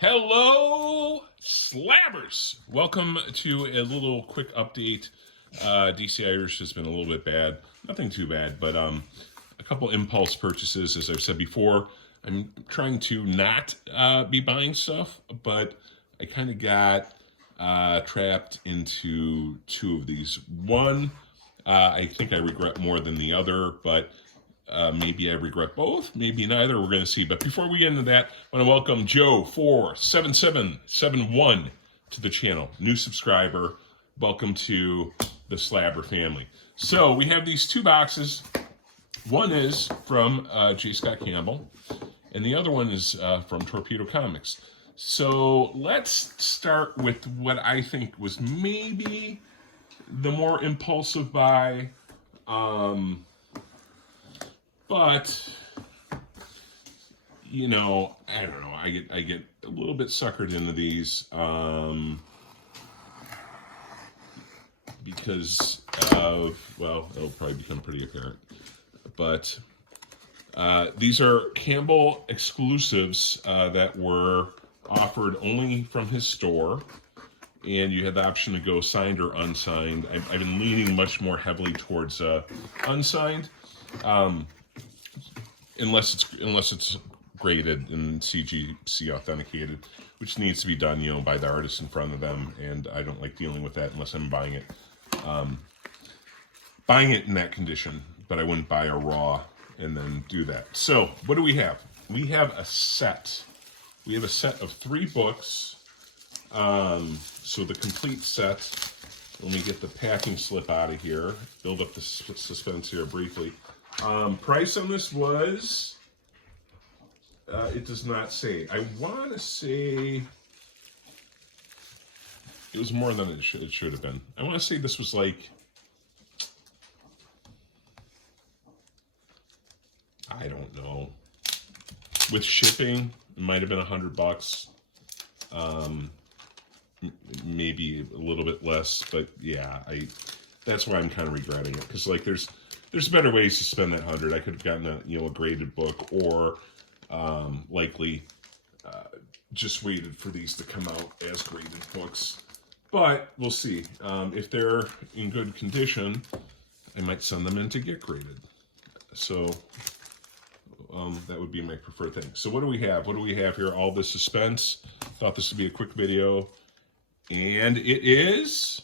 Hello, Slabbers! Welcome to a little quick update. DC Irish has been a little bit bad. Nothing too bad, but a couple impulse purchases. As I've said before, I'm trying to not be buying stuff, but I kind of got trapped into two of these. One, I think I regret more than the other, but maybe I regret both, maybe neither. We're going to see. But before we get into that, I want to welcome Joe47771 to the channel. New subscriber. Welcome to the Slabber family. So we have these two boxes. One is from J. Scott Campbell, and the other one is from Torpedo Comics. So let's start with what I think was maybe the more impulsive buy. But you know, I don't know. I get a little bit suckered into these because of, well, it'll probably become pretty apparent. But these are Campbell exclusives that were offered only from his store, and you had the option to go signed or unsigned. I've been leaning much more heavily towards unsigned. Unless it's graded and CGC authenticated, which needs to be done, you know, by the artist in front of them, and I don't like dealing with that unless I'm buying it in that condition. But I wouldn't buy a raw and then do that. So what do we have? We have a set. We have a set of 3 books. So the complete set. Let me get the packing slip out of here. Build up the suspense here briefly. Price on this was, it does not say. I want to say it was more than it should have been. I want to say this was like, I don't know. With shipping, it might have been $100. Maybe a little bit less, but yeah, that's why I'm kind of regretting it, because like there's better ways to spend that $100. I could have gotten a graded book, or likely just waited for these to come out as graded books. But we'll see. If they're in good condition, I might send them in to get graded. So that would be my preferred thing. So what do we have? What do we have here? All this suspense. Thought this would be a quick video, and it is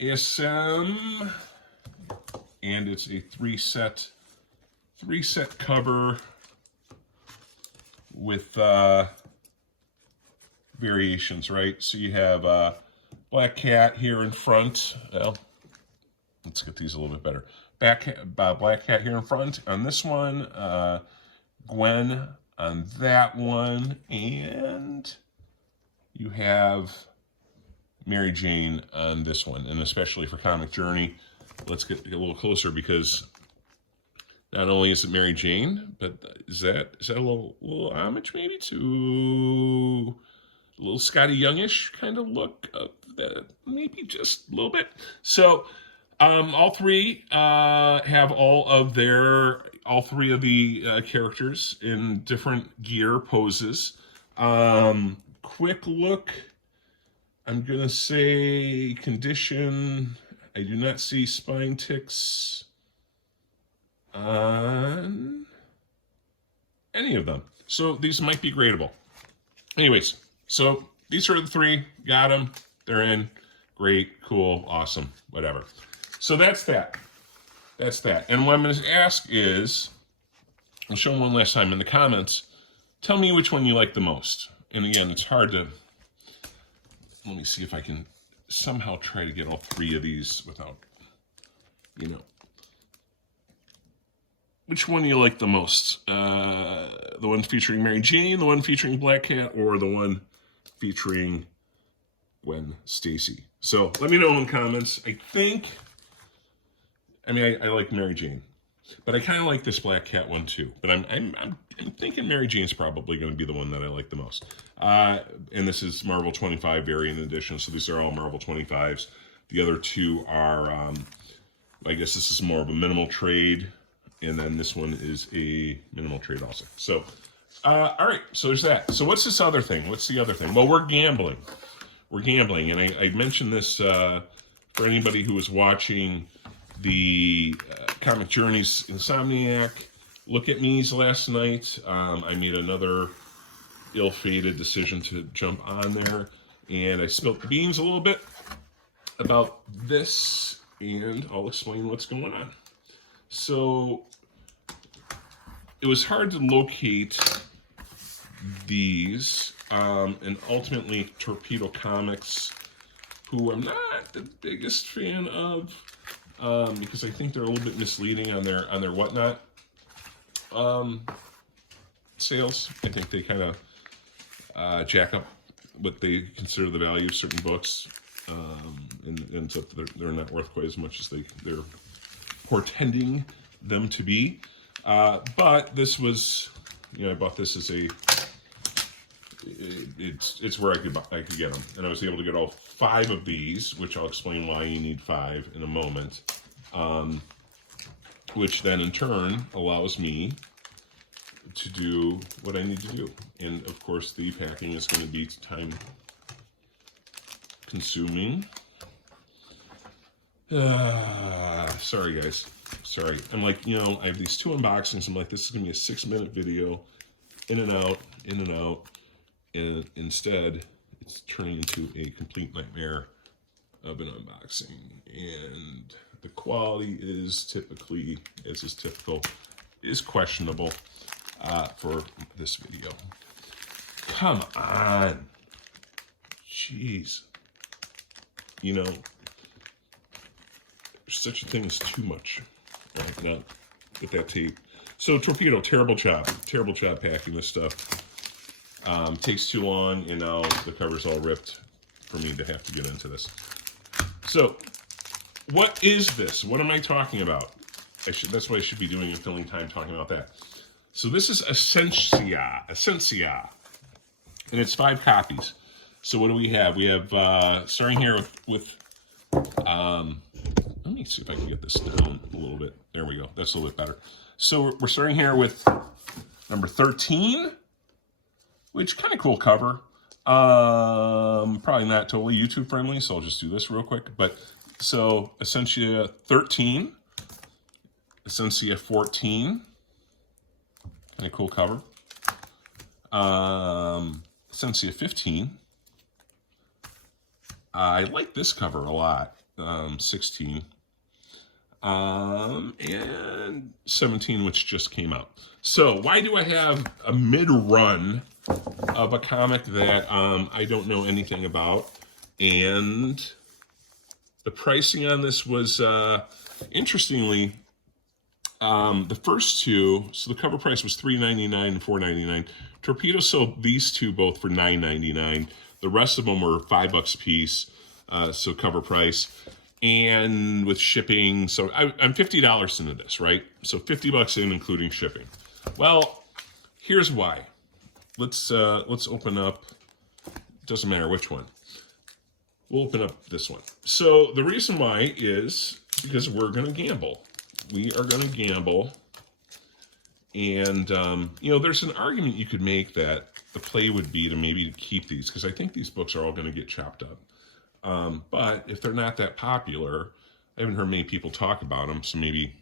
ASM. And it's a three set cover with variations, right? So you have Black Cat here in front. Well, let's get these a little bit better. Black Cat here in front on this one. Gwen on that one, and you have Mary Jane on this one, and especially for Comic Journey. Let's get a little closer, because not only is it Mary Jane, but is that a little homage maybe to a little Scotty Youngish kind of look of that, maybe just a little bit. So all three have all three of the characters in different gear poses. Quick look. I'm gonna say condition. I do not see spine ticks on any of them. So these might be gradable. Anyways, so these are the 3. Got them. They're in. Great, cool, awesome, whatever. So that's that. That's that. And what I'm going to ask is, I'll show them one last time in the comments, tell me which one you like the most. And again, it's hard to, let me see if I can somehow try to get all 3 of these without, which one do you like the most? The one featuring Mary Jane, the one featuring Black Cat, or the one featuring Gwen Stacy? So let me know in the comments. I like Mary Jane, but I kind of like this Black Cat one too. But I'm thinking Mary Jane's probably going to be the one that I like the most. And this is Marvel 25 variant edition, so these are all Marvel 25s. The other 2 are, I guess this is more of a minimal trade, and then this one is a minimal trade also. So All right, so there's that. So what's this other thing? What's the other thing? Well, we're gambling. We're gambling, and I mentioned this for anybody who was watching the Comic Journeys Insomniac Look at Me's last night. I made another ill-fated decision to jump on there, and I spilled the beans a little bit about this, and I'll explain what's going on. So it was hard to locate these, and ultimately Torpedo Comics, who I'm not the biggest fan of, because I think they're a little bit misleading on their whatnot sales. I think they kind of jack up what they consider the value of certain books, and ends up they're not worth quite as much as they're portending them to be. But this was, I bought this as it's where I could get them, and I was able to get all 5 of these, which I'll explain why you need 5 in a moment. Which then in turn allows me to do what I need to do, and of course the packing is going to be time consuming. Sorry guys, sorry. I'm like, I have these 2 unboxings. I'm like, this is gonna be a 6-minute video, in and out, and instead it's turning into a complete nightmare of an unboxing, and the quality is typically, as is typical, is questionable for this video. Come on, jeez. There's such a thing as too much. Right now, get that tape. So Torpedo, terrible job packing this stuff. Takes too long, and now the cover's all ripped for me to have to get into this. So, what is this? What am I talking about? That's what I should be doing and filling time talking about that. So this is Essentia, and it's 5 copies. So what do we have? We have, starting here with let me see if I can get this down a little bit. There we go. That's a little bit better. So we're starting here with number 13, which kind of cool cover. Probably not totally YouTube friendly, so I'll just do this real quick. But so Essentia 13, Essentia 14, kind of cool cover. Essentia 15. I like this cover a lot. 16. And 17, which just came out. So why do I have a mid-run of a comic that I don't know anything about? And the pricing on this was, interestingly, the first 2, so the cover price was $3.99 and $4.99. Torpedo sold these 2 both for $9.99. The rest of them were $5 a piece, so cover price. And with shipping, so I'm $50 into this, right? So $50 in, including shipping. Well, here's why. Let's open up. Doesn't matter which one. We'll open up this one. So the reason why is because we're gonna gamble. We are gonna gamble, and there's an argument you could make that the play would be to maybe keep these, because I think these books are all gonna get chopped up. But if they're not that popular, I haven't heard many people talk about them, so maybe,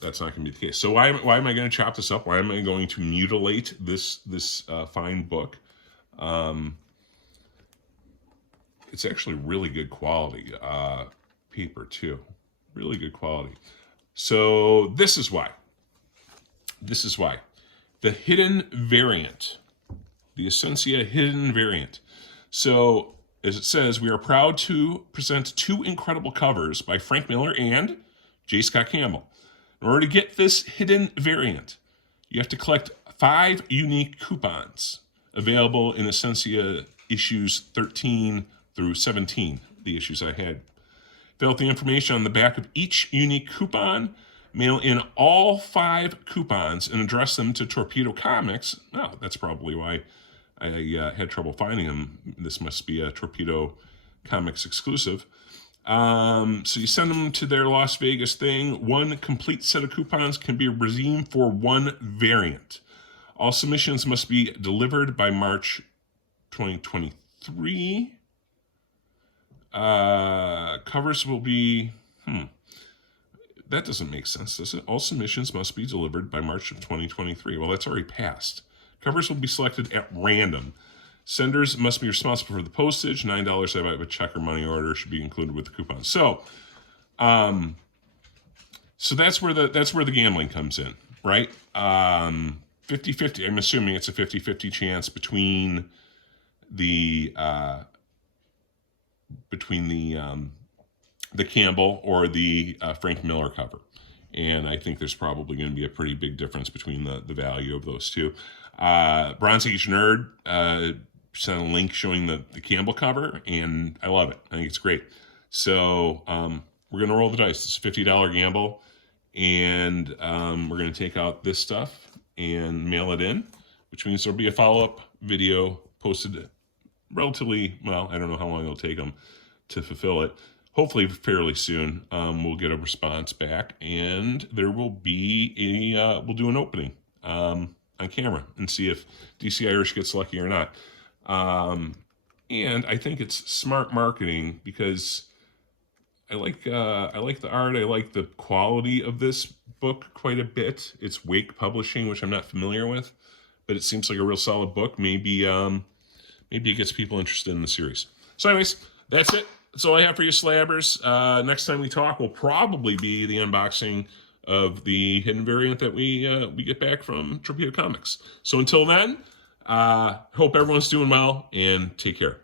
that's not going to be the case. So why am I going to chop this up? Why am I going to mutilate this fine book? It's actually really good quality paper too, really good quality. So this is why. The hidden variant, the Essentia hidden variant. So, as it says, we are proud to present 2 incredible covers by Frank Miller and J. Scott Campbell. In order to get this hidden variant, you have to collect 5 unique coupons available in Essentia issues 13 through 17, the issues I had. Fill out the information on the back of each unique coupon, mail in all 5 coupons, and address them to Torpedo Comics. Oh, that's probably why I had trouble finding them. This must be a Torpedo Comics exclusive. So you send them to their Las Vegas thing. 1 complete set of coupons can be redeemed for 1 variant. All submissions must be delivered by March 2023. Covers will be, that doesn't make sense, does it? All submissions must be delivered by March of 2023. Well, that's already passed. Covers will be selected at random. Senders must be responsible for the postage. $9 I have a check or money order should be included with the coupon. So, so that's where the gambling comes in, right? 50-50. I'm assuming it's a 50-50 chance between the Campbell or the Frank Miller cover. And I think there's probably going to be a pretty big difference between the value of those two. Bronze Age Nerd sent a link showing the Campbell cover, and I love it. I think it's great. So we're going to roll the dice. It's a $50 gamble, and we're going to take out this stuff and mail it in, which means there'll be a follow-up video posted relatively, well, I don't know how long it'll take them to fulfill it. Hopefully fairly soon. We'll get a response back, and there will be we'll do an opening on camera and see if DC Irish gets lucky or not. And I think it's smart marketing because I like the art. I like the quality of this book quite a bit. It's Wake Publishing, which I'm not familiar with, but it seems like a real solid book. Maybe it gets people interested in the series. So anyways, that's it. That's all I have for you, Slabbers. Next time we talk will probably be the unboxing of the hidden variant that we get back from Torpedo Comics. So until then, hope everyone's doing well, and take care.